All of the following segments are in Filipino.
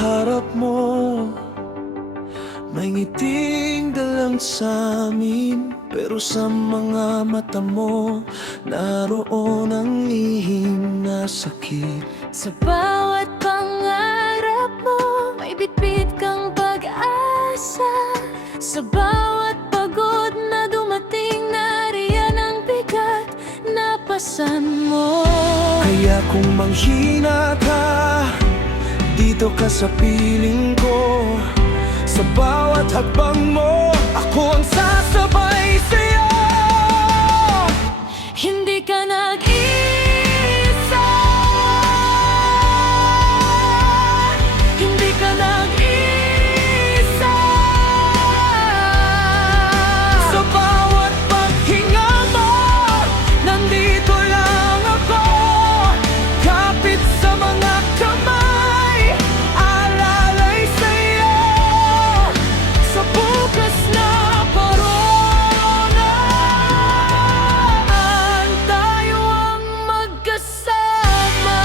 harap mo, may ngiting dalang samin, pero sa mga mata mo naroon ang lihim na sakit. Sa bawat pangarap mo, may bitbit kang pag-asa. Sa bawat pagod na dumating, nariyan ang bigat na pasan mo. Kaya kung manghina ka, dito ka sa piling ko. Sa bawat hakbang mo, ako ang sasabay sa'yo. Hindi ka nag-iisa, hindi ka nag-iisa. Sa bawat paghinga mo, nandito lang ako. Kapit sa mga kamay, alalay sa'yo. Sa bukas na paroonan, Tayo ang magkasama.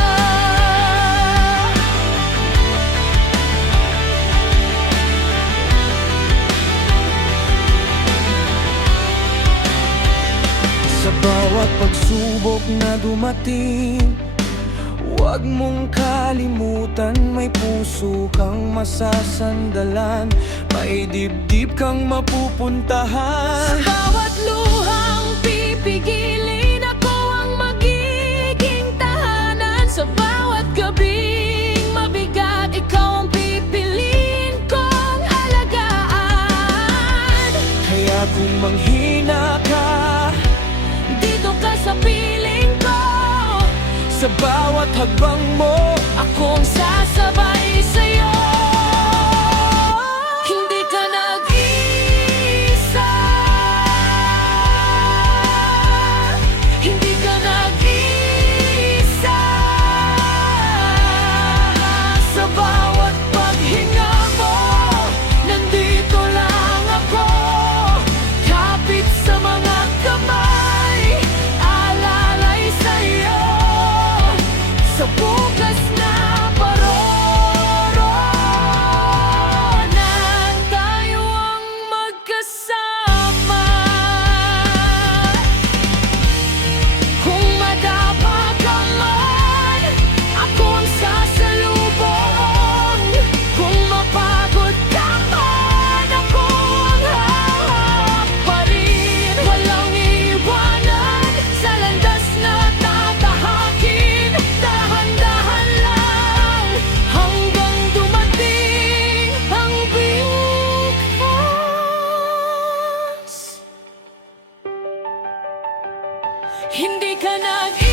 sa bawat pagsubok na dumating, huwag mong kalimutan, may puso kang masasandalan, may dibdib kang mapupuntahan. Bawat luhang pipigilin, ako ang magiging tahanan. Sa bawat gabing mabigat, ikaw ang pipiliin kong alagaan. Kaya kung manghina ka, Dito ka sa piling ko, sa bawat hakbang mo, ako ang sasabay sa'yo. Hindi ka nag-iisa, hindi ka nag-iisa. sa bawat paghinga mo, nandito lang ako. Kapit sa mga kamay, alalay sa'yo. Sa bukas na paroonan, Tayo ang magkasama. Kung madapa ka man, ako ang sasalubong. Kung mapagod ka man, ako ang hahak pa rin. Walang iwanan sa landas na tatahakin. Dahan-dahan lang hanggang dumating ang bigkas. Hindi ka nag